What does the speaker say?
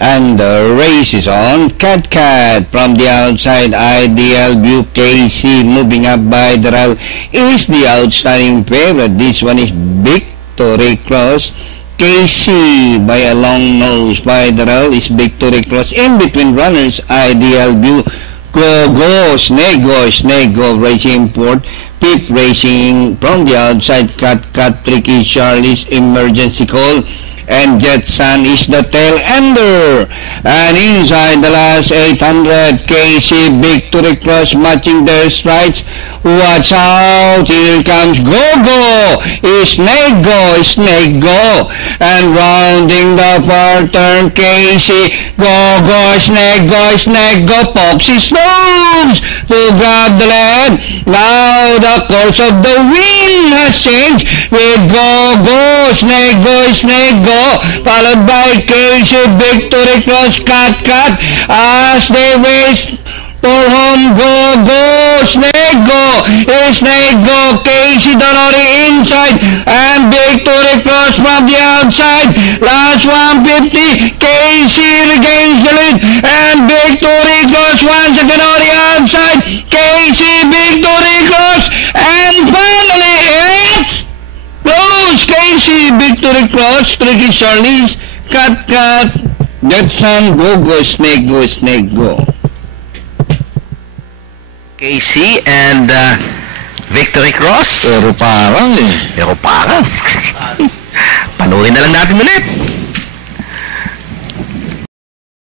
And the race is on. Cat from the outside. Ideal View. Casey moving up by the rail is the outstanding favorite. This one is Victory Cross. Casey by a long nose by the rail is Victory Cross. In between runners, Ideal View. Go, Snake Go, Racing Port. Pip Racing from the outside. Cat, Tricky Charlie's Emergency Call. And Jetson is the tail ender. And inside the last 800, Casey, Victory Cross matching their strides. Watch out, here comes Go, Snake Go. And rounding the far turn, Casey, Go, Snake Go, Foxy Stones to grab the lead. Now the course of the wind has changed with Go, Snake Go, followed by Casey, Victory Cross, Cat, as they race for home. Go, Snake Go, Casey Donori inside, and Victory Cross from the outside. Last 150, Casey regains the lead, and Victory Cross once again on the outside. Casey, Victory Cross, and finally it's close. Casey, Victory Cross, Tricky Charlie's, Cat, Jetson, Go, Snake Go. Casey and Victory Cross. Pero parang Panoorin na lang natin ulit.